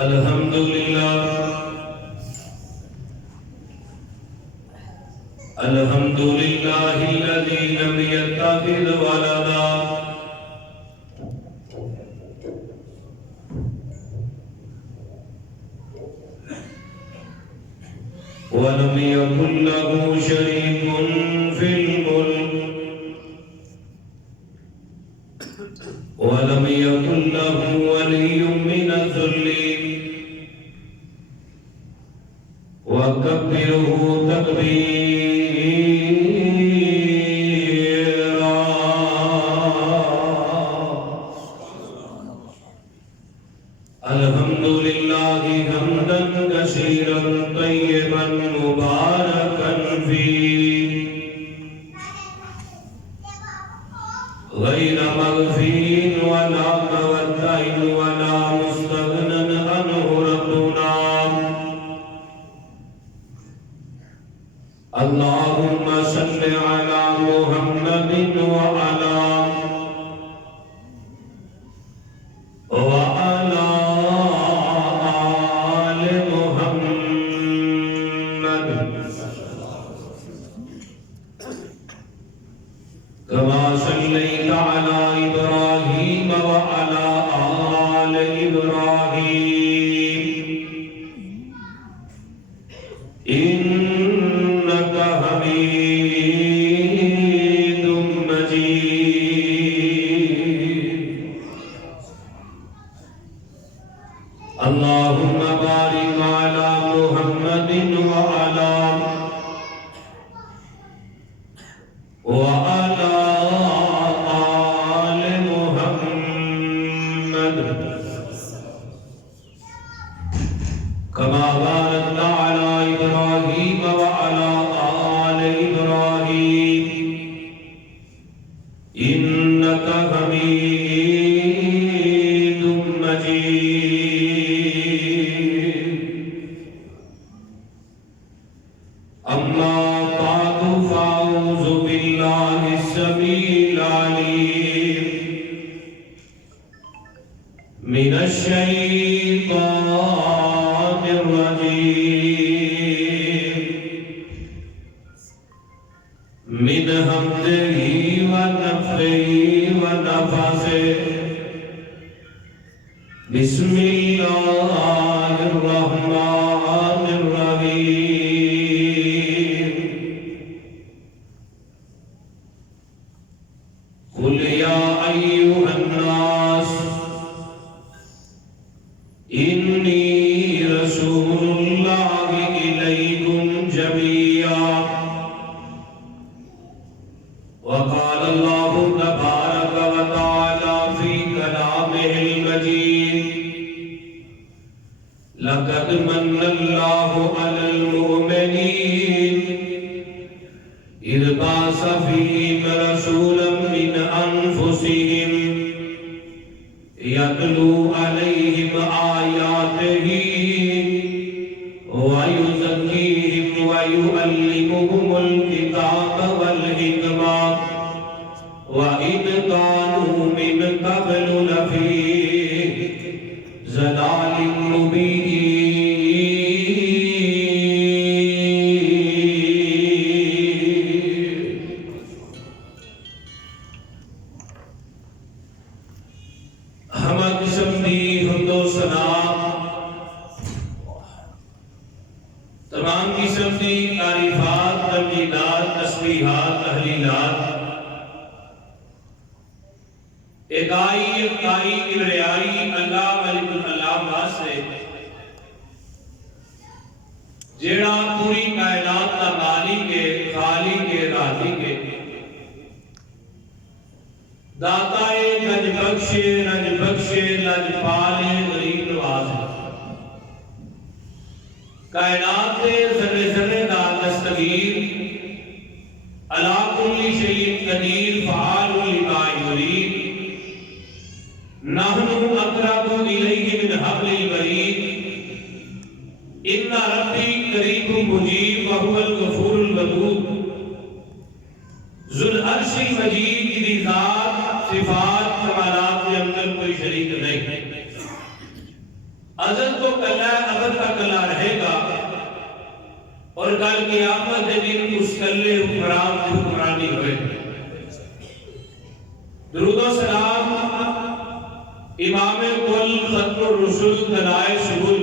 الحمد لله الحمد لله الذي لم يتخذ ولدا ولم يكن له شريك في الملك ولم يكن له ولي من الذل وكبره تكبيرا. الحمد لله حمدا كثيرا طيبا مباركا فيه غير مغفور ولا مودع ولا مستغنى عنه ربنا. اللهم صل على محمد وعلى آل محمد كما صليت على إبراهيم وعلى آل إبراهيم إنك حميد مجيد. اللهم بارك على محمد وعلى آل محمد كما باركت على إبراهيم وعلى آل إبراهيم إنك حميد مجيد. أما بعد فأعوذ بالله السميع العليم من الشيطان الرجيم من همزه ونفخه ونفثه. بسم الله الرحمن الرحيم. قل يا أيها الناس إني رسول الله إليكم جميعا. وقال الله تبارك وتعالى في كلامه المجيد لقد من الله على المؤمنين إذ بعث فيهم رسولا من أنفسهم يتلو عليهم آياته ويزكيهم ويعلمهم الكتاب والحكمة وإن كانوا من قبل لفي ضلال مبين. حمد شمدی حمد و ثنا تمام قسم کی تعریفات تمجیدات تسبیحات تحلیلات اکائی کبریائی اللہ ملک اللہ واسطے جیڑا پوری کائنات کا مالک ہے خالق ہے رازق ہے داتا نج بخشے لج پالے غریب نواز ہے. کائنات کے ذرے ذرے دا دستگیر علی کل شیء قدیر فعال لما یرید. نحن اقرب الیہ من حبل الورید. ان ربی قریب مجیب وهو الغفور الودود. ذو العرش المجید کی ذات صفات کمالات کے اندر کوئی شریک نہیں. ازل تو کلا ہے، ابد کا کلا رہے گا، اور کل قیامت کے دن اس کلے حکمران کی حکمرانی ہوئے گی۔ درود و سلام امام کل ختم الرسل دلائل شہول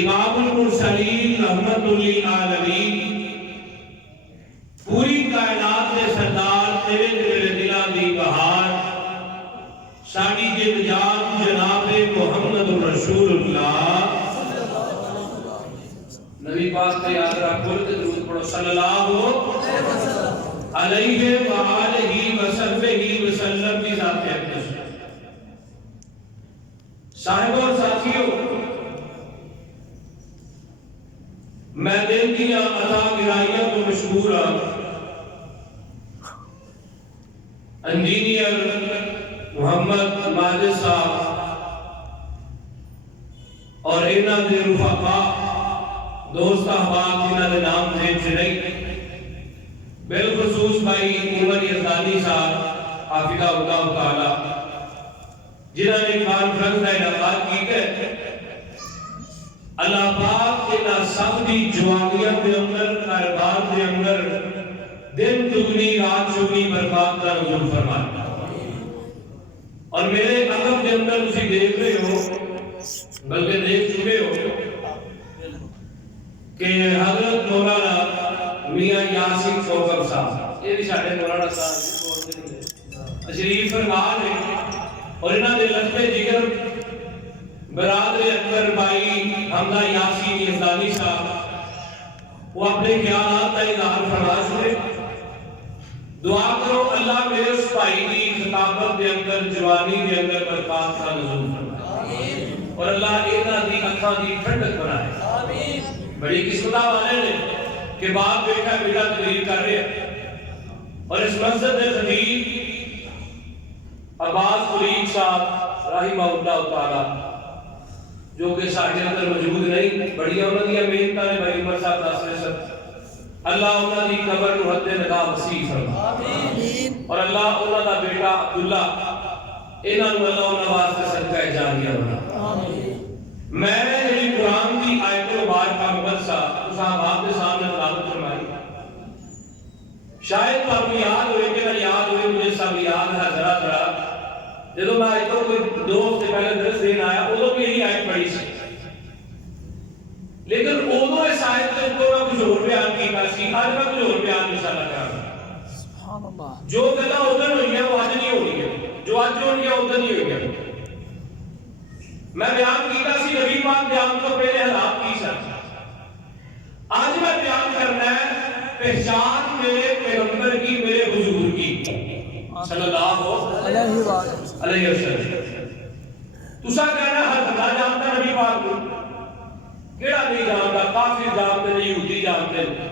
امام المرسلین رحمت للعالمین پوری کائنات کے سردار تیرے میرے دلان دی بہار ساڑی جد جان جناب محمد رسول اللہ نبی پاک سے یاد رکھ بول کے درود پڑھو صلی اللہ علیہ وآلہ وسلم کی ذات اقدس۔ صاحب اور ساتھیوں، میں دل دیا عطا گرائیاں تو مشہور انجینئر محمد ماجد صاحب اور انہاں دے رفقا دوست احباب جنہاں دے نام تھے چنئی، بالخصوص بھائی عمر یزدانی صاحب حافظہ اللہ تعالی جنہاں نے کانفرنس کا انعقاد کی ہے۔ اللہ پاک انہاں سب دی جوانیت دے اندر کاروبار دے اندر دن دگنی رات چگنی برکات کا نزول فرمائے۔ اور میرے عقب کے اندر تسی دیکھ رہے ہو بلکہ دیکھ چکے ہو کہ حضرت مولانا میاں یاسین کوکب صاحب یہ بھی ساڑھے مولانا صاحب تشریف فرما ہے، اور انہاں دے لطفِ جگر برادر اکبر بھائی حمدہ یاسین یزدانی صاحب وہ اپنے خیالات کا اظہار فرما چکے۔ دعا کرو اللہ میرے اس بھائی کی خطابت دے اندر جوانی دے اندر برکات کا نزول فرمائے، اور اللہ انہاں دی اکھاں دی ٹھنڈک بنائے۔ بڑی قسمتہ والے نے کہ باپ بیٹا بیٹا تقریر کر رہے ہیں، اور اس مسجد میں خطیب عباس فرید صاحب رحمہ اللہ تعالی جو کہ ساڑھے اندر موجود نہیں، بڑی انہوں نے محنتاں نے بھائی عمر صاحب ناصر صاحب اللہ انہوں نے قبر نو حد نگاہ وسیع فرما، اور اللہ انہوں کا بیٹا عبداللہ انہوں نے اللہ انہوں واسطے صدقہ جاریہ بنا۔ میں نے قرآن کی آیت مبارکہ مبارسہ اس آپ کے سامنے تلاوت فرمائی، شاید آپ کو یاد ہوئے کہ نہ یاد ہوئے، مجھے سب یاد ہے ذرا ذرا جب میں آیتوں کوئی 2 ہفتے پہلے درس دین آیا ادھر بھی یہی آیت پڑھی سی، لیکن ادھر اس آیت کو میں کچھ اور بیان کیتا سی، آج میں کچھ اور بیان انشاءاللہ کروں۔ جو گلا ادھر ہوئی ہے وہ آج نہیں ہو رہی ہے، جو آج ہو رہی ہے ادھر نہیں ہوئی ہے۔ میں بیان کیتا سی نبی پاک بیان تو پہلے حالات کی سر، آج میں بیان کرنا ہے پہچان میرے پیغمبر کی، میرے حضور کی صلی اللہ علیہ وسلم۔ تسا کہنا ہر بندہ جانتا نبی پاک کو، کیڑا نہیں جانتا؟ کافر جانتے ہیں، یہودی جانتے ہیں۔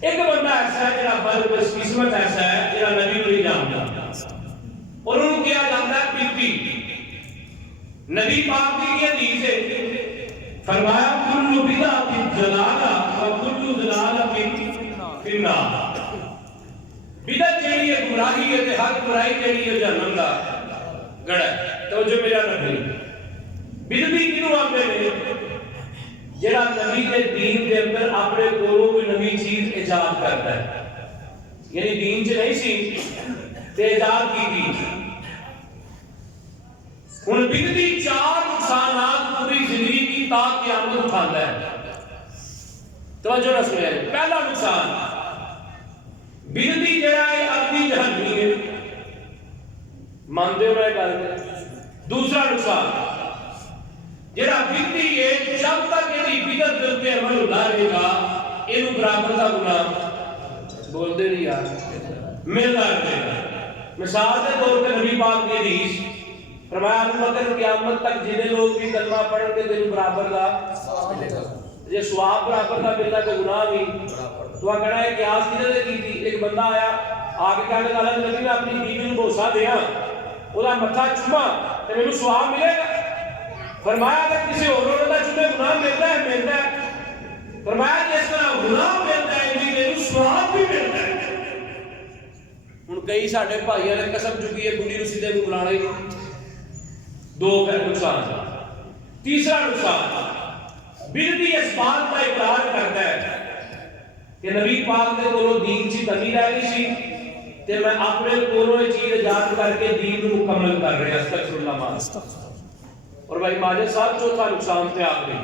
ایک بندہ ایسا ہے جنہاں بس قسمت ایسا ہے جنہاں نبی کو نہیں جانتا، اور انہوں کیا جانتا ہے پتی۔ نبی پاک کی یہ حدیث ہے، فرمایا کل بدعۃ ضلالہ و کل ضلالۃ فی النار۔ بدعت جیڑی ہے گمراہی ہے، ہر برائی جیڑی ہے جہنم دا گڑھ ہے۔ توجہ میرا نبی بدعتی کیوں آتے ہیں؟ جڑا نبی کے دین کے اندر اپنے کولوں کوئی نبی چیز ایجاد کرتا ہے، یعنی دین چ نہیں سی تے ایجاد کی تھی۔ ہن بدعتی 4 نقصانات پوری زندگی کی تا قیامت اٹھاتا ہے۔ توجہ نہ سنیا جائے۔ پہلا نقصان بدعتی جڑا ہے اپنی جہنمی ہے، مانتے ہو میں گل ہے۔ دوسرا نقصان جڑا بدعتی ہے جب تک یہ بدعت دے تے عمل ہوتا رہے گا اینو برابر دا گناہ بولتے نہیں یار ملتا رہے گا۔ مثال کے طور پہ نبی پاک کی حدیث فرمایا مگر قیامت تک جنہیں لوگ بھی کلمہ پڑھیں گے دل برابر دا ملے گا، یہ ثواب برابر دا ملتا کہ گناہ بھی۔ تو کہنا ہے قیاس کدھر کی تھی؟ ایک بندہ آیا آگے کہنے لگا نبی میں اپنی بیوی کو بوسا دیا، وہ متھا چوما تو میرے ثواب ملے گا؟ فرمایا اگر کسی اور کا چومے گناہ ملتا ہے ملتا ہے۔ فرمایا جس طرح گناہ ملتا ہے میرے ثواب بھی ملتا ہے۔ ہن کئی ساڈے بھائیاں نے قسم چکی ہے بڈھی نوں سیدھے نوں بلانا ہی نہیں، دو نقصان. تیسرا نقصان بدعتی اس بات کا اقرار کرتا ہے کہ نبی پاک نے کولوں دین چ کمی رہ گئی سی تے میں اپنے کولوں یہ چیز ایجاد کر کے دین کو مکمل کر رہا. استغفر اللہ ماں. اور بھائی ماجد صاحب چوتھا نقصان تے آ گئی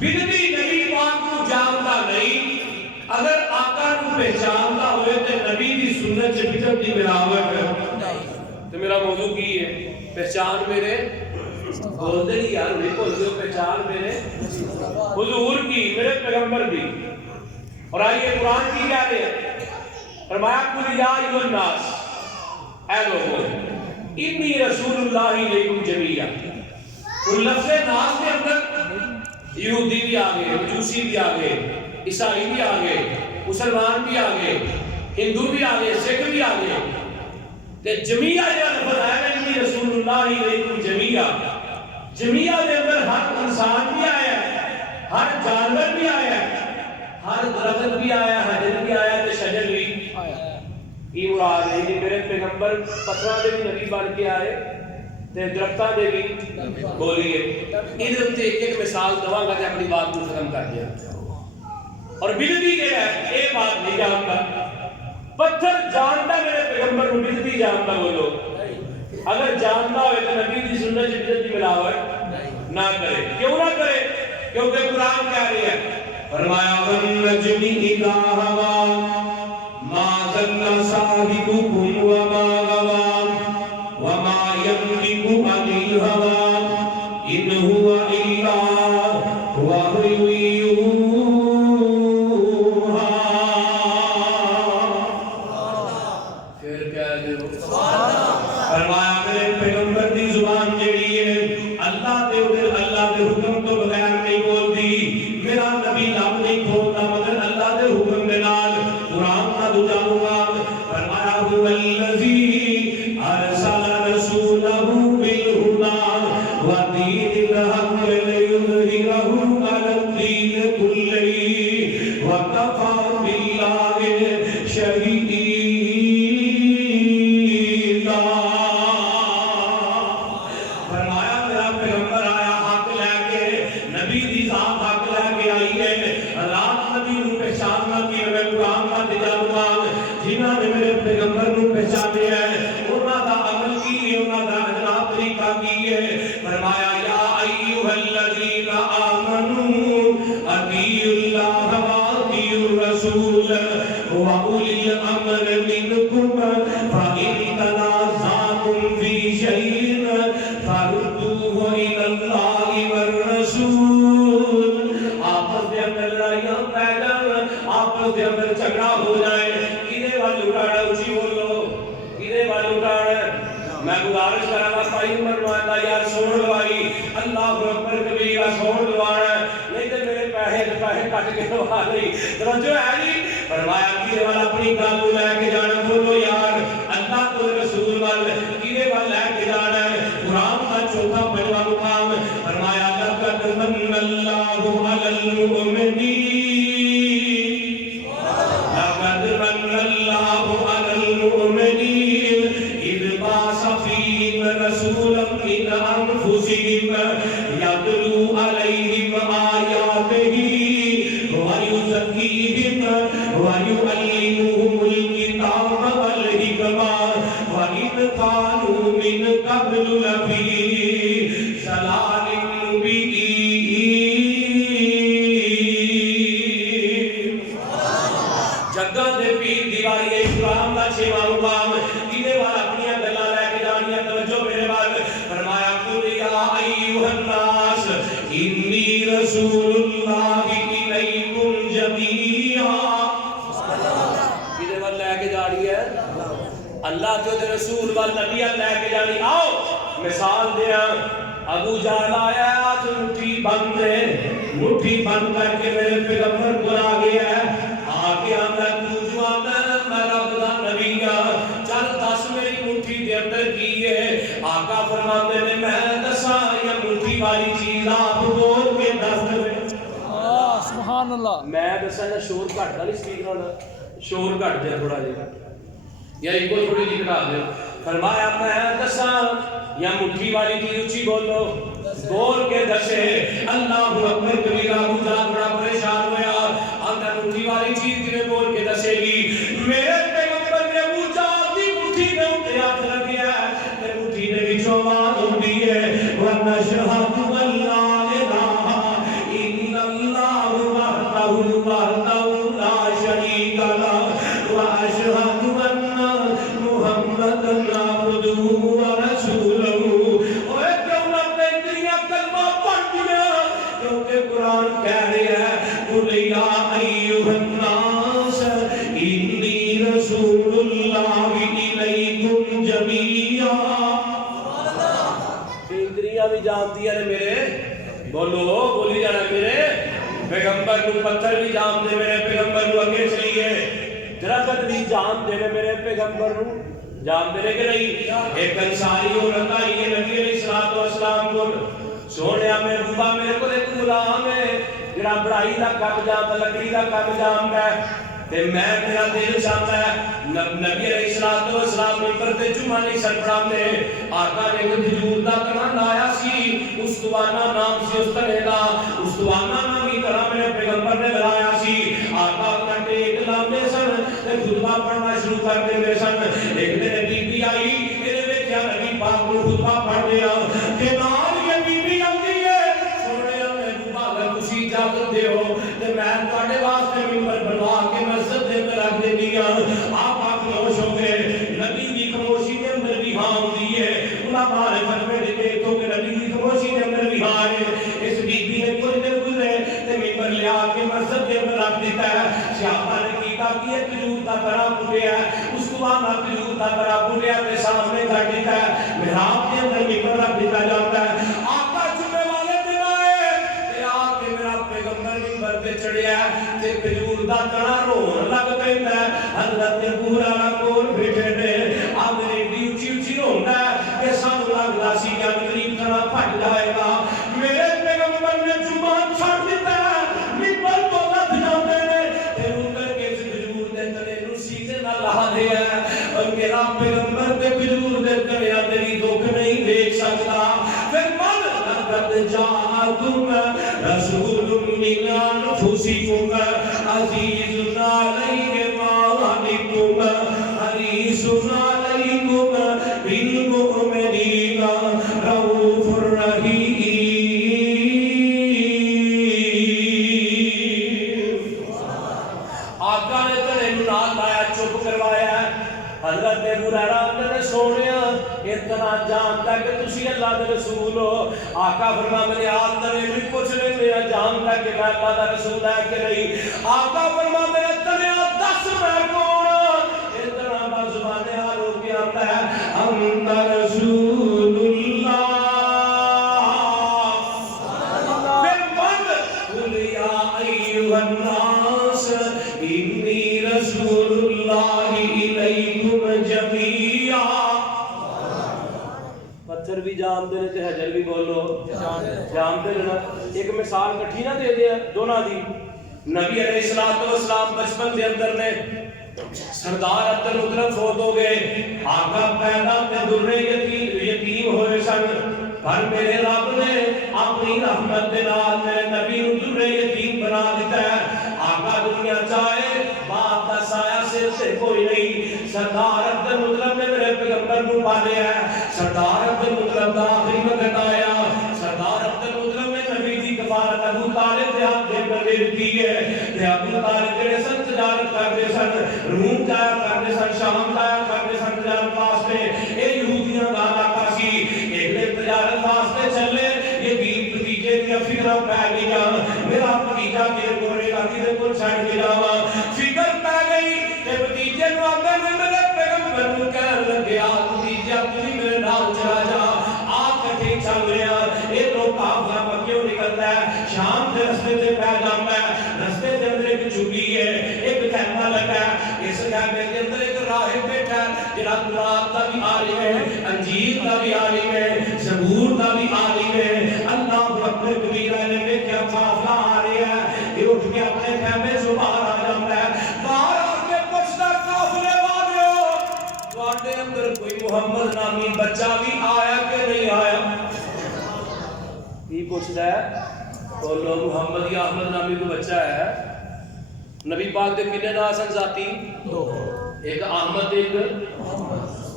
بدعتی نبی پاک کو جانتا نہیں. اگر آقا کو پہچانتا ہوئے تے نبی دی سنت چ بدعت دی ملاوٹ تو میرا موضوع کی ہے پہچان میرے بول دے یار نہیں بول دے پہچان میرے حضور کی میرے پیغمبر کی. اور آئیے قرآن کی کیا ہے فرمایا قل یا ایھا الناس اے لوگوں انی رسول اللہ الیکم جمیعا. اور لفظ ناس کے اندر یہودی بھی آگئے مجوسی بھی آگئے عیسائی بھی آگئے مسلمان بھی آگئے ہندو بھی آگئے سکھ بھی آگئے کہ جمیعہ جو لفظ آیا ہے انی رسول اللہ الیکم جمیعا. جمیعہ دے اندر ہر انسان بھی آیا ہے ہر جانور بھی آیا ہے ہر درخت بھی آیا ہے حجر بھی آیا ہے شجر بھی آیا. یہ مراد ہے کہ میرے پیغمبر پتھراں دے بھی نبی بن کے آئے تے درختاں دے بھی بولیے. ادھر تے ایک مثال دواں گا تے اپنی بات کو ختم کر دیا. اور بدعتی جو ہے یہ بات نہیں جانتا. پتھر جانتا میرے پیغمبر کو بدعتی جانتا وہ لوگ. اگر جانتا ہوئے تو نبی دی سنت سے بدعت کی ملاوٹ نہ کرے. کیوں نہ کرے؟ کیونکہ قرآن کہہ رہی ہے فرمایا والنجم اذا ہوا ما ضل صاحبکم وما غوا وما ينطق عن الهوى ان هو الا وحی یوحی. پھر کہہ دو فرمایا میرے پیغمبر دی زبان جیڑی ہے اللہ دے حکم تو بغیر نہیں بولتی. میرا نبی لب نہیں کھولتا مگر اللہ دے حکم دے نال قرآن کا دوجا مقام. فرمایا هو الذی ارسل رسولہ بالہدی ودین الحق لیظہرہ علی الدین کلہ وکفی باللہ شہیدا. فرمایا یا ایھا الذین آمنوا اطیعوا اللہ واطیعوا الرسول واولی الامر منکم فإن تنازعتم فی شیء فردوہ الی اللہ والرسول. آپس دے اندر لڑائیاں پہ جان آپس دے اندر جھگڑا ہو جائے کدے وال اٹھانا اچھی بولو کدے وال اٹھانا. میں گزارش کرا گا بھائی مروانا یار سوڑ لوائی اللہ اکبر کبیرہ سوڑ لوانا نہیں تو میرے پیسے کٹ کے لوا نہیں. توجہ ہے جی. فرمایا کیے والا اپنی گل لے کے جانا بولو یار اللہ کو رسول وال کیے وال لے کے جانا ہے. قرآن کا چوتھا پنجواں مقام فرمایا لقد من اللہ علی المؤمنین لقد من اللہ علی المؤمنین اذ بعث فیہم رسولا من انفسہم یتلو علیہم آیاتہ ویزکیہم ویعلمہم الکتاب والحکمہ وإذ كانوا من قبل لفی ضلال مبین. جگہ دے پیر دیواری اسلام کا چھواں مقام کینے والا اپنی گلاں لے کے جانیاں. توجہ میرے وال. فرمایا قل یا ایھا الناس انی رسول اللہ الیکم جمیعا. کینے وال لے کے جانی ہے اللہ جو دے رسول وال نبی لے کے جانی. آؤ مثال دیا. ابو جہل آیا آج مٹھی بند ہے مٹھی بند کر کے میرے پیغمبر کو آ گیا ہے آگے آمدہ تو میں رب دا نبی چل دس میری مٹھی دے اندر کی ہے. آقا فرماتے نے میں دسا یہ مٹھی والی چیز آپ بول کے دس دے. سبحان اللہ. میں دسا یا شور گھٹ والی سپیکر والا شور گھٹ جائے تھوڑا جہا یا ایک تھوڑی جی گھٹا دے. فرمایا میں دساں یا مٹھی والی چیز اچھی بولو بول کے دسے اللہ اکبر کبیرہ مجھا بڑا پریشان ہویا آنکہ مٹھی والی چیز تمہیں بول کے دسے گی میرے پیغمبر نے مجھا دی مٹھی میں اٹھے ہاتھ لگیا ہے تے مٹھی نے بھی چوان ہوتی ہے وَنَشْهَدُ اللَّهِ إِلَّا إِلَّا اللَّهُ وَحْدَهُ وَحْدَهُ لَا شَرِيكَ لَهُ وَأَشْهَدُ أَنَّ مُحَمَّدًا عَبْدُهُ وَرَسُولُهُ اور کیوں نہ بہترین کلمہ پڑھ دیا کیونکہ قرآن کہہ رہا ہے قُلْ يَا أَيُّهَا النَّاسُ إِنِّي رَسُولُ اللَّهِ إِلَيْكُمْ جَمِيعًا بھی جام دیا نے میرے بولو بولی جانا میرے پیغمبر کو پتھر بھی جام دے میرے پیغمبر کو اگے چلیے درخت بھی جام دے میرے پیغمبر کو جام دے کہ نہیں ایک انصاری عورت آئی ہے نبی علیہ السلام کو سونے میں بابا میرے کو ایک غلام ہے جڑا بڑائی دا کم جام لکڑی دا کم جام ہے تے میں میرا دل چاہتا ہے نبی علیہ السلام ممبر تے جمعہ نہیں سن پڑھاندے آقا نے ایک کھجور دا تنا لایا سی استوانہ نام سی اس تنے دا استوانہ نام کی طرح میرے پیغمبر نے لایا سی آقا کہتے ایک لامے سن تے خطبہ پڑھنا شروع کر دے سن ایک دن بی بی آئی میرے ویکھیا نبی پاک کو خطبہ پڑھ دیا تے نال یہ بی بی آندی ہے سونے میں بابا تسی اجازت دیو تے میں تواڈے واسطے ممبر بنوا کے مسجد دے میں رکھ دینی آپ خاموش ہو گئے نبی کی خاموشی کے اندر بھی ہاں ہوتی ہے علماء نے فتوے دیتے تو کہ نبی کی خاموشی کے اندر بھی ہاں ہے اس بی بی نے کچھ دیر گزرے تے ممبر لے آ کے مسجد دے میں رکھ دیتا ہے صحابہ نے کیتا کہ یہ کھجور دا طرح پھٹیا ہے اس کو وہاں کھجور دا طرح پھٹیا تے سامنے کر دیتا ہے محراب کے اندر ممبر رکھ دیتا جاتا ہے آقا جمعے والے دن آئے تے آ کے میرا پیغمبر ممبر پہ چڑھیا تے کھجور دا طرح رون لگ پیندا ہے حضرت ابو ہریرہ کول بیٹھے نے آ میری بھی اونچی اونچی ہوندا ہے کہ سانو لگدا سی کہ غریب طرح پھٹ جائے گا میرے پیغمبر نے جمعہ چھڑ دیتا ہے ممبر تو لگ جاندے نے تے اتر کے کھجور دے تلے نوں سیدھے نال لا دیا اور میرا پیغمبر تے کھجور دے تلے تیری دکھ نہیں دیکھ سکتا پھر من لقد جاءکم رسول من انفسکم عزیز علیہ ما عنتم حریص علیکم بالمؤمنین رؤوف رحیم آقا نے تلے نال لایا چپ کروایا حضرت ابو ہریرہ نے سونیا اتنا جانتا کہ تسی اللہ دے رسول ہو آقا فرما میرے ہاتھ تلے بھی پوچھ لے میرا جانتا کہ میں اللہ دا رسول ہے کہ نہیں آقا فرما میرے تلے دس میں کون اتنا بزبان حال ہو کے آتا ہے انت رسول اللہ پھر من قل یا ایوہ الناس انی رسول اللہ الیکم جمیعا پتھر بھی جام دے تے حجر بھی بولو جام دے نا ایک مثال کٹھی نہ دے دیا دونوں دی نبی علیہ السلام بچپن دے اندر نے سردار عبد المطلب فوت ہو گئے آقا پیدا تے درے یتیم ہوئے سن پر میرے رب نے اپنی رحمت دے نال میرے نبی نو درے یتیم بنا دیتا ہے آقا دنیا چاہے باپ دا سایہ سر سے کوئی نہیں سردار عبد المطلب نے میرے پیغمبر نو پالیا ہے سردار عبد المطلب دا آخری وقت آیا سردار عبد المطلب نے نبی دی کفالت ابو طالب دے ہاتھ دے کر دے دی ہے تے ابو طالب جڑے سن تجارت کرتے سن روم جایا کرتے سن شام جایا کرتے سن تجارت واسطے اے یہودیاں دا علاقہ سی ایک دن تجارت واسطے چلے یہ بیت بھتیجے دی فکر پہ گئی میرا بھتیجا میرے کو رہے گا کدھر کو چھڈ کے جاواں فکر پہ گئی تے بھتیجے نو آندا میرے پیغمبر نو کہن لگیا بھتیجا تو میرے نال چلا جا آ کٹھے چل رہے ہیں اے تو کافلا پکیوں نکلتا ہے شام کے رستے تے پہ جاندا ہے رستے دے اندر ایک چولی ہے ایک کہنا لگا اس کہنے کے اندر ایک راہب بیٹھا جڑا قرآن دا بھی عالم ہے انجیل دا بھی عالم ہے زبور دا بھی عالم ہے اللہ اکبر کبیرہ نے دیکھا قافلہ آ رہا ہے یہ اٹھ کے اپنے خیمے سے باہر آ جاتا ہے باہر آ کے پوچھتا قافلے والو تواڈے دے اندر کوئی محمد نامی بچہ بھی آیا کہ نہیں آیا؟ یہ پوچھتا ہے بولو محمد یا احمد نامی کوئی بچہ ہے؟ نبی پاک دے کنے نام سن ذاتی؟ دو، ایک احمد ایک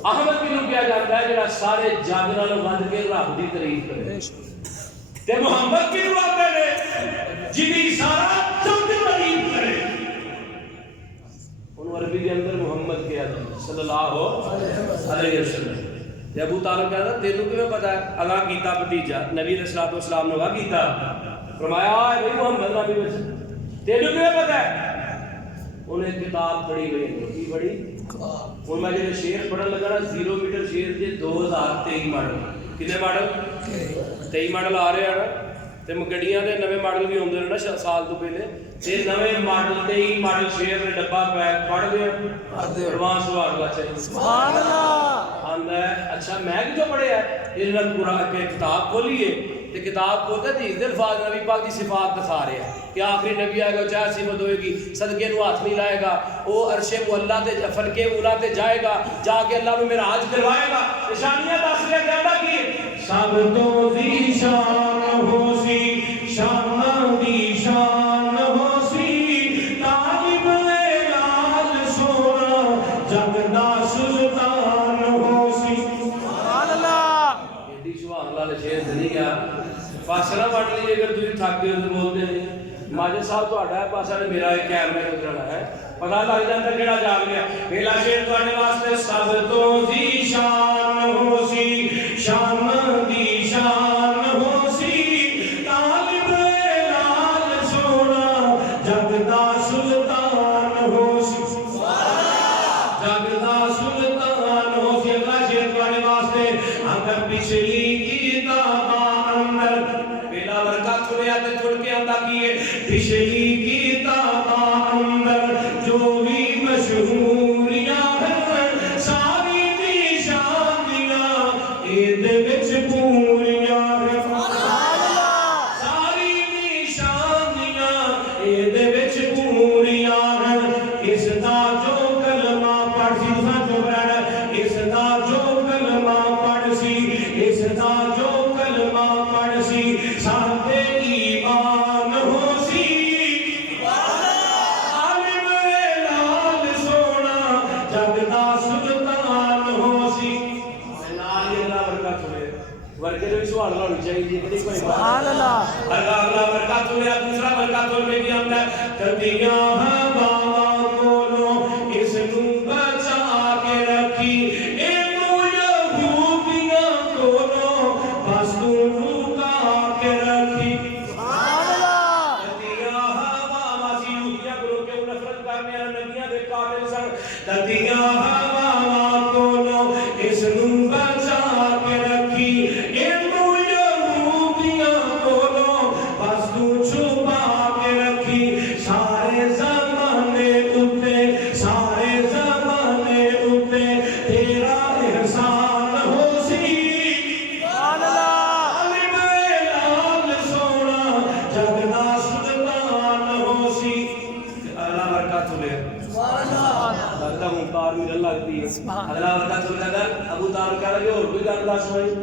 احمد کیوں کیا جاتا ہے جڑا سارے جگ نال ود کے رب دی تعریف کرے، تے محمد کیوں آتے ہیں جنی سارا جگ تعریف کرے، انہوں عربی کے اندر محمد کیا جاتا صلی اللہ علیہ وسلم۔ تے ابو طالب کہتا تینوں کیوں پتا ہے اگاں کیتا بھتیجا نبی علیہ الصلوۃ والسلام نے اگاں کیتا، فرمایا بھائی محمد نبی بچ تینوں کیوں پتا ہے؟ انہیں کتاب پڑھی ہوئی ہے، کی پڑھی؟ ہوں میں جب شیر پڑھن لگا نا 0 میٹر شیر کے 2023 ماڈل، کتنے ماڈل؟ 23 ماڈل آ رہے ہیں نا، تے گڈیاں دے نویں ماڈل بھی ہوندے نا سال تو پہلے، تے نویں ماڈل 23 ماڈل شیر نے ڈبہ پیک پڑھ دیا ایڈوانس سبحان اللہ چاہیے سبحان اللہ آندا ہے۔ اچھا میں کیوں پڑھیا ہے؟ انہاں قرآن کی کتاب کھولی ہے تے کتاب کھولتے تھی دل الفاظ نبی پاک دی صفات دکھا رہے ہیں کہ آخری نبی آئے گا چاہے صفت ہوئے گی صدقے نو ہاتھ نہیں لائے گا، وہ عرش معلا تے فلکے اولا تے جائے گا، جا کے اللہ نو معراج کروائے گا، نشانیاں دس رہے کہندا کی سب تو دی شان ہو سی شان دی شان ہو سی طالب لال سونا جگ دا سلطان ہو سی سبحان اللہ۔ ایڈی سبحان اللہ دے شعر نہیں گیا پاسا پڑھ لیجیے اگر تھی تھک گئے تو بولتے ہیں ماجد صاحب تہاڈا ہے پاسا نے میرا ہے کیمرے گزرنا ہے پتا لگ جاتا کہڑا جاگ گیا۔ پہلا شعر تہاڈے واسطے سب تو دی شان ہو سی شان دی شان ہو سی طالب لال سونا جگ دا سلطان ہو سی جگ دا سلطان ہو سی۔ اگلا شعر تہاڈے واسطے اگر پچھلی کتاب پہلا ورقہ کھلیا تے چھڑ کے آندا کیے پچھلی کتاب اندر جو بھی مشہوریاں ہیں ساری نشانیاں ایدے وچ پوریاں ہیں ساری نشانیاں ایدے وچ پوریاں ہیں۔ اس دا جو کلمہ پڑھ سی تساں چپ رہنا، اس دا جو کلمہ پڑھ سی اس دا جو کلمہ پڑھ سی ساتے ایمان ہو سی عالم لال سونا جگ دا سلطان ہو سی۔ نال یہ اللہ برکت ہوئے ورکے جو سوال ہونا چاہیے کہ کوئی سبحان اللہ اللہ برکت ہوئے۔ دوسرا برکت ہوئے بھی ہم نے تردیاں ہوا کولو اس نو بچا کے رکھی اینو یہودیاں کولو بس تو لکا کے رکھی سبحان اللہ۔ تردیاں ہوا ماسی یہودیاں کولو کہ نفرت کرنے والے نبیاں دے قاتل سن، تردیاں ہوا کولو اس نو بچا کے رکھی اینو یہودیاں کولو بس تو چھپا کے رکھی سارے زمانے اتے سارے زمانے اتے تیرا احسان ہو سی سبحان اللہ عالم لال سونا جگ دا سلطان ہو سی۔ اللہ برکات لے سبحان اللہ لگتا ہوں کار بھی لگتی ہے اللہ برکات لے ابو طالب کہہ رہا اور کوئی گل دس ہوئی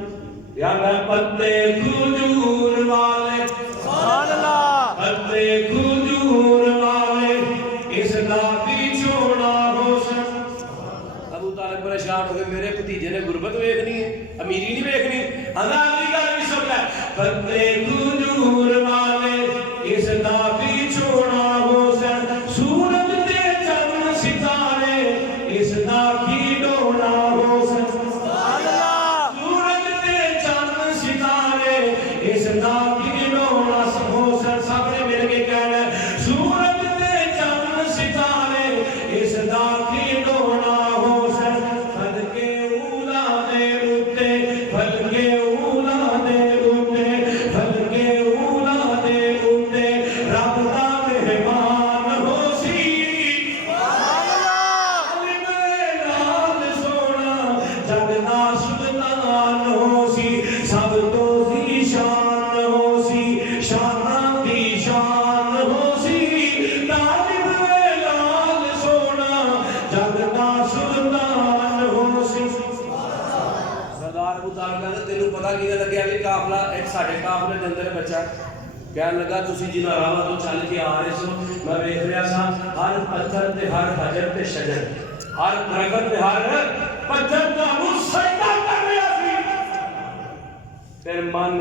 یا میں پتے کھجور والے سبحان اللہ پتے کھجور والے اس دا چھوڑا ہو سن۔ ابو طالب پریشان ہو گئے میرے بھتیجے نے غربت ویکھنی ہے امیری نہیں ویکھنی، اللہ اگلی گل بھی سن لے پتے کھجور والے اس دا چھوڑا ہو سن سورج تے چند ستارے اس دا ڈونا ہو سن سبحان اللہ سورج تے چند ستارے اس دا ڈونا ہو سن۔ سب نے مل کے کہنا سورج تے چند ستارے اس دا ڈونا ہو سن۔ صدقے اولا دے اتے فلکے اولا دے اتے فلکے اولا دے اتے رب ابو طالب کہتے تینوں پتہ کیویں لگیا کہ قافلہ ایک ساڈے قافلے دے اندر بچہ کہنے لگا تسی جنہاں راہاں تو چل کے آ رہے سو میں ویکھ رہا سا ہر پتھر تے ہر حجر تے شجر ہر درخت تے ہر پتھر تانوں سجدہ کر رہا سی پھر من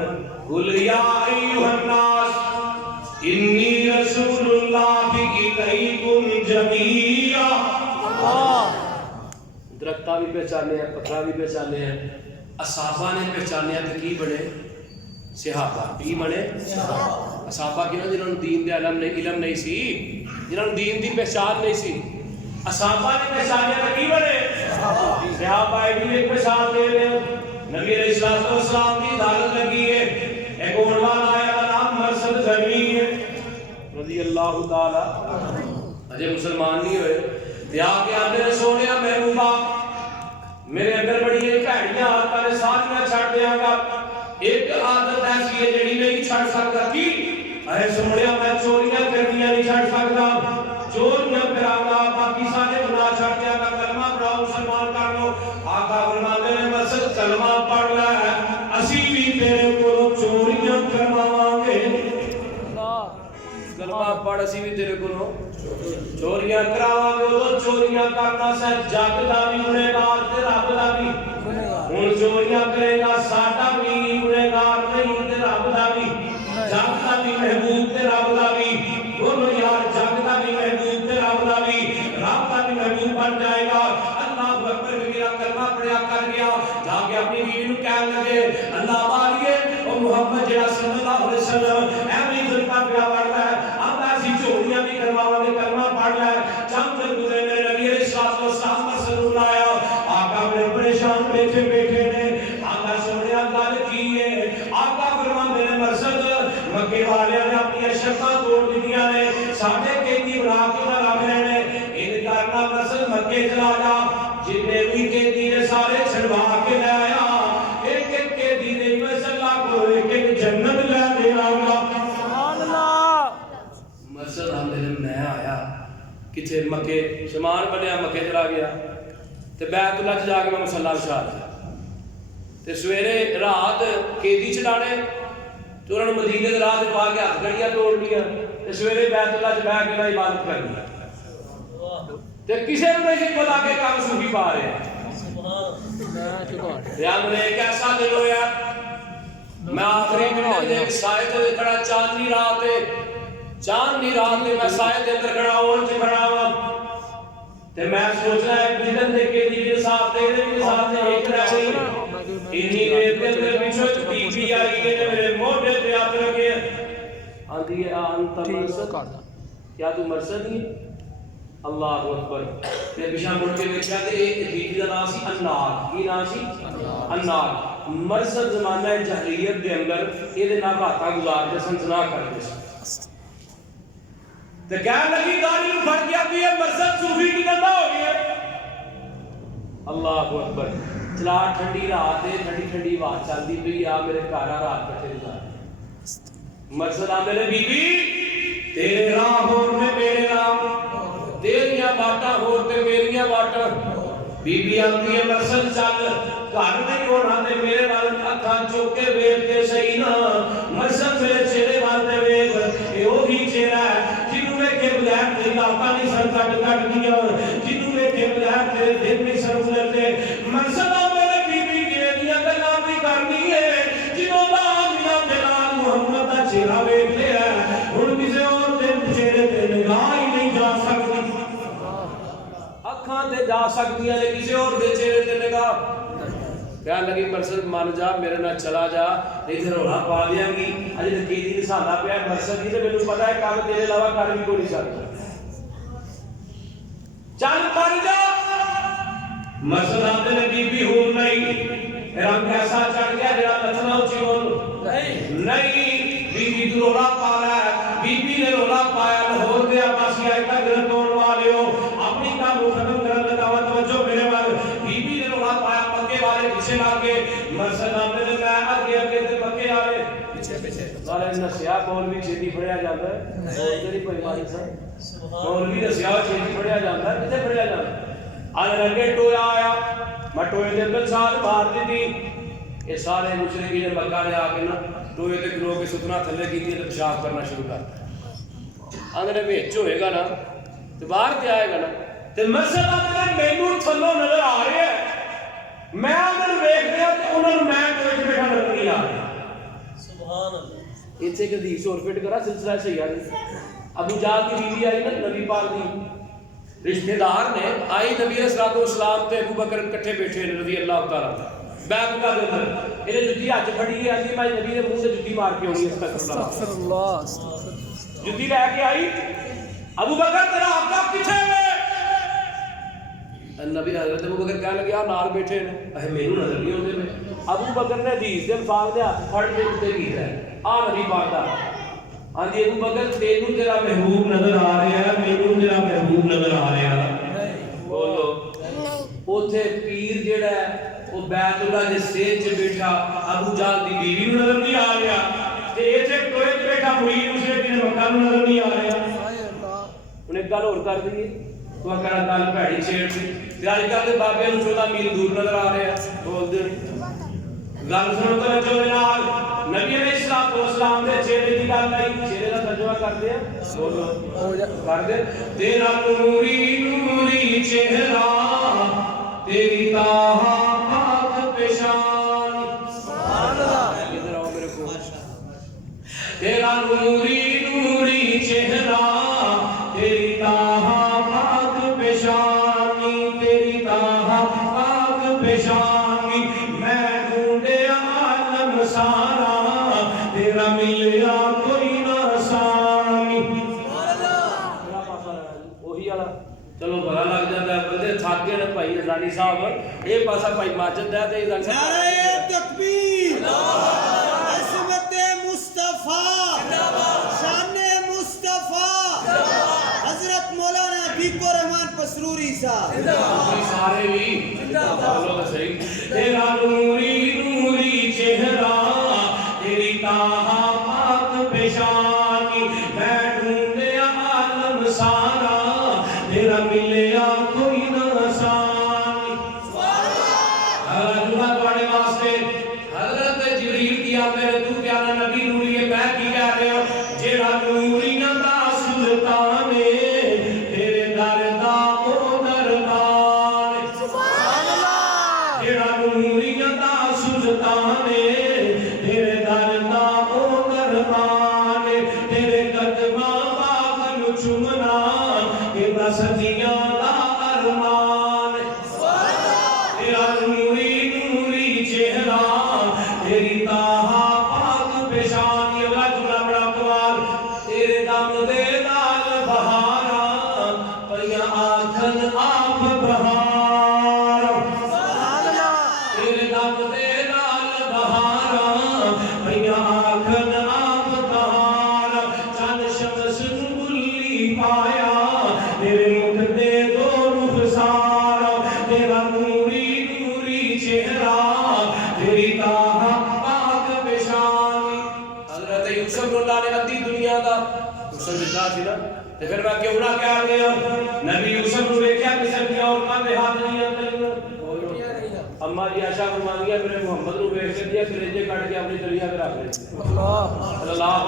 قل یا ایھا الناس انی رسول اللہ الیکم جمیعا درختہ بھی پہچانے ہیں پتھرہ بھی پہچانے ہیں اصحابہ نے پہچانے ہیں کی بڑے صحابہ کی بڑے اصحابہ کی جنہوں نے دین دے علم نہیں سی جنہوں نے دین دی پہچان نہیں سی اصحابہ نے پہچانے ہیں کی بڑے صحابہ ایک پہچان دے رہے ہیں نبی علیہ السلام کی دعوت لگی ہے ایک عنوان آیا نام مرسد زمین ہے رضی اللہ تعالی اجے مسلمان نہیں ہوئے یا کہ آتے نے سونیا محبوبہ میرے اندر بڑی ایک بھڑیاں آتا نے ساتھ میں چھڑ دیا گا ایک عادت ایسی ہے جڑی نہیں چھڑ سکتا کی اے سونیا میں چوریاں کرنیاں نہیں چھڑ سکتا چوریاں کراؤں گا باقی سارے گناہ چھڑ دیا گا کلمہ پڑھاؤ مسلمان کر لو آقا فرماتے نے مسجد کلمہ پڑھ لے اسی بھی تیرے کو چوریاں کرواواں گے کلمہ پڑھ اسی بھی تیرے کو چوریاں کراواں گے وہ چوریاں کرنا سے جگ دا بھی گنہگار تے رب دا بھی ہن چوریاں کرے گا ساڈا بھی گنہگار نہیں تے رب دا بھی جگ دا بھی محبوب تے رب دا بھی بولو یار جگ دا بھی محبوب تے رب دا بھی رب دا بھی محبوب بن جائے گا اللہ اکبر میرا کلمہ پڑھیا کر گیا جا کے اپنی بیوی نوں کہنے لگے اللہ والیے او محمد جڑا صلی اللہ علیہ وسلم ایویں ذکر پیا پڑھدا ہے اب ایسی چوریاں بھی کرواواں گے کلمہ پڑھ لے چند دن گزرے میرے نبی علیہ السلام پر سرور آیا آقا بڑے پریشان بیٹھے بیٹھے نے آقا سنیا گل کی ہے آقا فرماندے نے مرشد مکے والے نے اپنی شرطاں توڑ دتیاں نے ساڈے قیدی بنا کے رکھ لے نے ان کرنا مرشد مکے چلا جا جتنے بھی قیدی نے سارے چھڑوا کے لے آیا ایک ایک قیدی نے مسئلہ کو ایک ایک جنت لے دے آگا سبحان اللہ مرشد ہم دن میں آیا کتھے مکے شمار بنیا مکے چلا گیا تے بیت اللہ جا کے میں مصلی بچھا لیا تے سویرے رات قیدی چلانے تو انہوں نے مدینے دے راہ تے پا کے ہاتھ گھڑیاں توڑ لیا تے سویرے بیت اللہ چ بیٹھ کے عبادت کر لیا تے کسے نے نہیں پتا کہ کام صوفی پا رہے ہیں سبحان نے ایک ایسا دن ہویا میں آخری دن ایک سائے تے کھڑا چاندنی رات تے میں سائے دے اندر کھڑا اور تے کھڑا ہوا تے میں سوچ رہا ہے بدن دے کے دی صاحب دے کے ساتھ ایک رہ گئی اتنی دیر کے اندر پیچھے بی بی آئی کہ میرے موڈے تے ہاتھ رکھے آندھی ہے انت مرسد کیا تو مرسد ہی اللہ اکبر تے پیچھے مڑ کے دیکھا تے ایک بی بی دا نام سی انار کی نام سی انار مرسد زمانہ جاہلیت دے اندر اے دے نال راتاں گزارتے سن زنا کرتے سن تے کہنے لگی داڑھی نوں پھڑ کے آتی ہے مرسد صوفی کی گندا ہو گئی ہے اللہ اکبر چلا ٹھنڈی رات ہے ٹھنڈی ٹھنڈی ہوا چلدی پئی آ میرے گھر آ رات کٹے گزار مرسد آ میرے بی بی تیرے راہ ہور نے میرے راہ تیریاں باٹاں ہور تے میریاں باٹاں بی بی آندی ہے مرسد چل گھر نہیں ہونا تے میرے وال اکھاں چوک کے ویکھ کے صحیح نا مرسد میرے چہرے وال تے ویکھ اے وہی چہرہ ہے جنوں ویکھ کے بغیر تیری لاپاں نہیں سر کٹ دیا جنوں ویکھ کے بغیر تیرے دل نہیں سر گزرتے مرسد آ میرے بی بی کے دیاں گلاں بھی کرنی ہے جنوں دا آمینہ دے نال محمد دا چہرہ ویکھ لیا ہن کسے اور دے چہرے تے نگاہ ہی نہیں جا سکتی اکھاں تے جا سکدیاں نے کسے اور دے چہرے تے نگاہ کہنے لگی مرسد مان جا میرے نال چلا جا ادھر رولا پا دیاں گی اج تے قیدی نسانا پیا مرسد دی تے مینوں پتہ ہے کل تیرے علاوہ کر بھی کوئی نہیں سکدا چل پڑ جا مرسد آندے نے بی بی ہور نہیں رنگ ایسا چڑھ گیا جڑا لتنا اونچی ہون نہیں بی بی تو رولا پا رہا ہے بی بی نے رولا پایا لاہور دے آباسی آئے تک گرتون والے ہو اپنی کام ختم کرنے لگا توجہ میرے وال بی بی نے رولا پایا مکے والے پیچھے لاگے مرسد آندے نے میں اگے اگے تے مکے والے پیچھے پیچھے سارے نسیا بول بھی چھتی پڑھیا جاندا ہے تیری کوئی ماری سا بول بھی نسیا چھتی پڑھیا جاندا ہے کتے پڑھیا جاندا آج رنگے ٹویا آیا میں ٹوئے دے اندر ساتھ مار دی یہ سارے مشرکی نے مکہ نے آ کے نا ٹوئے تے گرو کے ستنا تھلے کی تے پیشاب کرنا شروع کرتا آندھے وچ ہوئے گا نا تے باہر تے آئے گا نا تے مسجد آندھے مینوں تھلوں نظر آ رہے ہیں میں اگر ویکھ دیا تے انہاں نوں میں ٹوئے بیٹھا نظر نہیں آ رہا سبحان اللہ اتنے ایک حدیث اور فٹ کرا سلسلہ سیاح ابو جہل کی بیوی آئی نا نبی پاک دی رشتہ دار نے آئی نبی علیہ الصلوۃ والسلام تے ابو بکر کٹھے بیٹھے رضی اللہ تعالی بیعت کا دے اندر انہیں جُتی ہاتھ پھڑی ہے آندی میں نبی نے منہ سے جُتی مار کے ہوئی استغفر اللہ جُتی لے کے آئی ابو بکر تیرا آقا کتھے ہے نبی حضرت ابو بکر کہنے لگے نال بیٹھے نے اے مینوں نظر نہیں ہوندے میں ابو بکر نے حدیث دے الفاظ دے ہاتھ پھڑ کے تے کیتا ہے آ نبی پاک دا ہاں جی ابو بکر تینوں تیرا محبوب نظر آ رہا ہے مینوں تیرا محبوب نظر آ رہا ہے بولو اوتھے پیر جیڑا ہے وہ بیت اللہ دے سٹیج تے بیٹھا ابو جہل دی بیوی نوں نظر نہیں آ رہا تے ایتھے ٹوئے تے بیٹھا مرید مشرک نے مکہ نوں نظر نہیں آ رہا انہیں گل اور کر دی تو کہنا گل بھڑی چھیڑ دی تے اج کل دے بابے نوں 14 میل دور نظر آ رہا ہے بول دے گل سنو توجہ دے نال نبی علیہ الصلوۃ والسلام دے چہرے دی گل آئی چہرے دا ترجمہ کر دے بولو کر دے تیرا نوری نوری چہرہ تیری تاہا پاک پیشانی سبحان اللہ ادھر آؤ میرے کو تیرا نوری نوری چہرہ تیری تاہا پاک پیشانی تیری تاہا پاک پیشانی میں ڈھونڈے عالم سارا تیرا ملیا کوئی نہ ثانی وہی والا چلو بڑا لگ جاتا ہے بندے تھک گئے بھائی رضانی صاحب یہ پاسا بھائی ماجد ہے تے رضانی صاحب نعرہ تکبیر عظمت مصطفیٰ شان مصطفیٰ حضرت مولانا عتیق الرحمان پسروری صاحب سارے بھی بولو تو صحیح تیرا نوری نوری چہرہ تیری تاہا پاک پیشانی میں ڈھونڈے عالم سارا تیرا ملیا کوئی نہ ثانی اللہ تواڈے واسطے حضرت جبریل کیا میرے تو پیارا نبی نوری ہے میں کی کہہ رہے ہوں جیڑا نوری نہ دا سلطان تیرے در دا او دربان سبحان اللہ جیڑا نوری نہ دا سلطان تیرے در دا او دربان تیرے قدماں پاک نو چومنا سجیاں دا ارمان تیرا نوری نوری چہرہ تیری تاہا پاک پیشانی اگلا جملہ بڑا کمال تیرے دم دے نال بہاراں پریاں آکھن آپ بہار تیرے دم دے نال بہاراں پریاں آکھن آپ بہار چند شمس نوں بلی پایا تیرے مکھ دے دو رخ سارا تیرا نوری نوری چہرہ تیری تاہا پاک پیشانی حضرت یوسف اللہ نے ادھی دنیا دا یوسف جتا سی نا تے پھر میں کیوں نہ کہہ گیا نبی یوسف نو ویکھیا کسے دی عورتاں دے ہاتھ نہیں آندے اما جی عائشہ فرماندی ہے میرے محمد نو ویکھ کے دیا کلیجے کٹ کے اپنی دلیا تے رکھ لے اللہ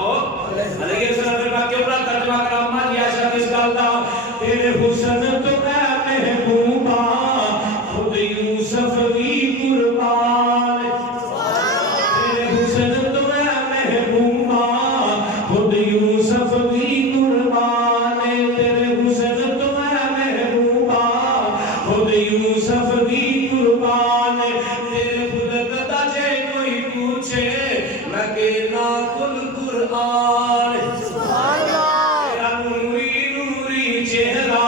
علیہ وسلم میں کیوں نہ ترجمہ کرا اما جی عائشہ اس گل دا تیرے حسن تو اے محبوبا خود یوسف بھی قربان تیرے حسن تو اے محبوبا خود یوسف بھی قربان تیرے حسن تو اے محبوبا خود یوسف بھی قربان تیرے خود قطع جے کوئی پوچھے میں کہنا کل قرآن سبحان اللہ تیرا نوری نوری چہرہ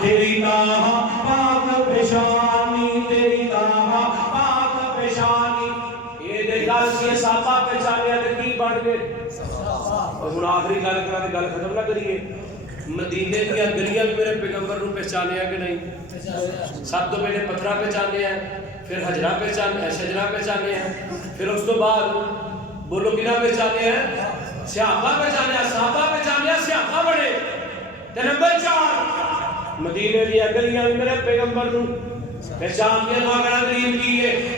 تیری تاہا پاک پیشانی تیری تاہا پاک پیشانی یہ دے گل سی صحابہ پہچانیا تے کی بن گئے اور ہن آخری گل کرا تے گل ختم نہ کریے مدینے دیا گلیاں بھی میرے پیغمبر نو پہچانیا کہ نہیں سب تو پہلے پتھرا پہچانے ہیں پھر حجرہ پہچانے ہیں شجرہ پہچانے ہیں پھر اس تو بعد بولو کنا پہچانے ہیں صحابہ پہچانے ہیں صحابہ پہچانے ہیں صحابہ بڑے تے نمبر 4 مدینے دیا گلیاں بھی میرے پیغمبر نو پہچان کے دعا کرنا دلیل کی ہے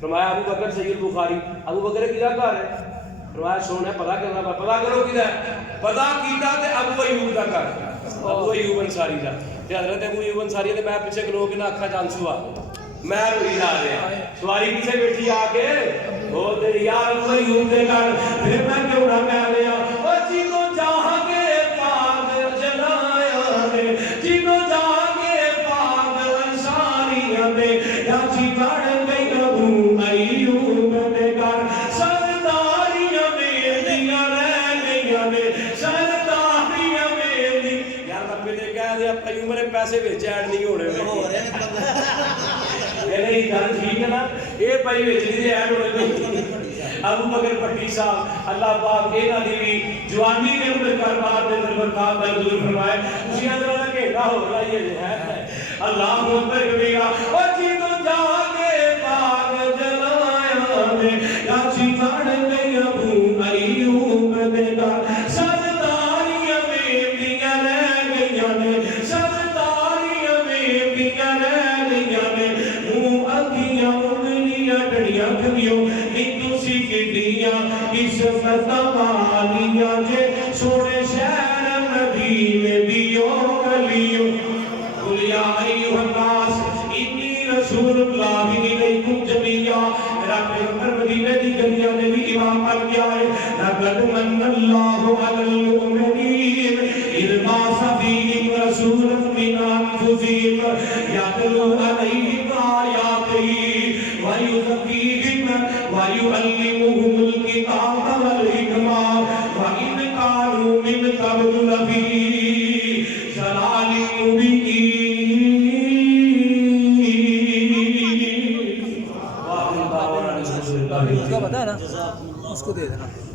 فرمایا ابو بکر سید بخاری ابو بکر کدا گھر ہے فرمایا سونا پتہ کرنا پتہ کرو کدا ہے پتہ کیتا تے ابو ایوب دا گھر ابو ایوب انصاری دا تے حضرت ابو ایوب انصاری دے میں پیچھے کھلو کے نا اکھاں چانسو آ میں روئی جا رہا سواری پیچھے بیٹھی آ کے او تیری یار ابو ایوب دے گھر پھر میں کیوں نہ کہہ لیا او جی کو جہاں کے پاک جلایا نے جی کو جہاں کے پاک انصاریاں دے یا جی بڑھ گئی ابو ایوب دے گھر سرداریاں میریاں رہ گئیاں نے سرداریاں میری یار رب نے کہہ دیا ایوب میرے پیسے وچ ایڈ نہیں ہونے ہو رہے ہیں نہیں گل ٹھیک ہے نا یہ پائی وچ نہیں ایڈ ہونے ابو بکر پٹی صاحب اللہ پاک انہاں دی بھی جوانی دے اندر کاروبار دے اندر برکات دا حضور فرمائے اسی اندر دا گھیرا ہو لائیے جو ہے اللہ اکبر کبیرہ او جی تو جا کے پاک جلایا نے یا جی بڑھ گئی ابو ایوب دے گھر سرداریاں میریاں رہ گئیاں نے سرداریاں میریاں رہ گئیاں نے منہ اکھیاں انگلیاں ڈڑیاں کھڑیوں قسمت والیاں جے سونے شہر مدینے دیو گلیوں قل یا ایھا الناس انی رسول اللہ الیکم جمیعا میرا پیغمبر مدینے دی گلیاں دے بھی امام بن گیا ہے لقد من اللہ علی المؤمنین اذ بعث فیہم رسولا من انفسہم یتلو علیہم آیاتہ ویزکیہم ویعلمہم الکتاب والحکمہ وإن كانوا من قبل لفی ضلال مبین اس کا پتہ ہے نا اس کو دے دینا